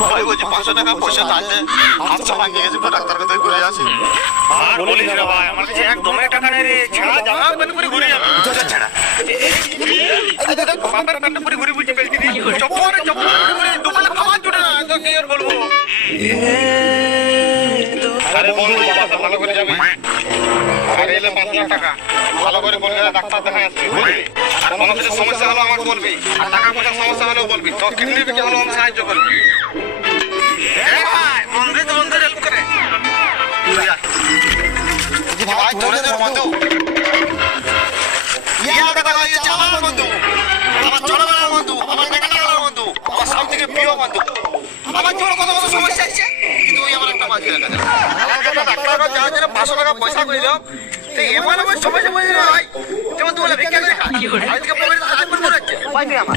ভাই বলছি 500 টাকা পয়সা আছে, হাত সব ভাঙে গেছে, ডাক্তার কাছে ঘুরে আসি। আর বলিস না ভাই, আমার কাছে একদমই টাকা নেই রে, ছাড়া জামা প্যান্ট পরে ঘুরে যাবে। ছাড়া এই দেখ বাবার প্যান্ট পরে ঘুরে বুঝে ফেলছি রে, চপ্পল ঘুরে দোকানে খাবার জুটে না, তো কি আর বলবো। আরে বল বাবা, ভালো করে যাবে। আরে এলে 5 লাখ টাকা, ভালো করে কলকাতা ডাক্তার দেখায় আসবি, বুঝলি? আর কোনো কিছু সমস্যা হলো আমাকে বলবি, আর টাকা পয়সা সমস্যা হলেও বলবি, তো কিডনি বিক্রি হলো আমি সাহায্য করবি। এই ভাই, মন্দির হেল্প করে। ভাই ধরে দে বন্ধু, ইয়া কথা কই, আমার বন্ধু, আমার ছোটবেলার বন্ধু, আমার মেকানিক্যাল বন্ধু, আমার সব থেকে প্রিয় বন্ধু। আমার ছোট কত কত সমস্যা আছে, কিন্তু ওই আমার একটা বাকি রাখা যায়। আমার কাছে ডাক্তার কাছে যাওয়ার জন্য 500 টাকা পয়সা করে দাও, তো এমন আমার সমস্যা বলে না ভাই, যেমন তুই বলে ভিক্ষা করে খা, আজকে পকেটে হাত ভরে আছে, উপায় নেই আমার।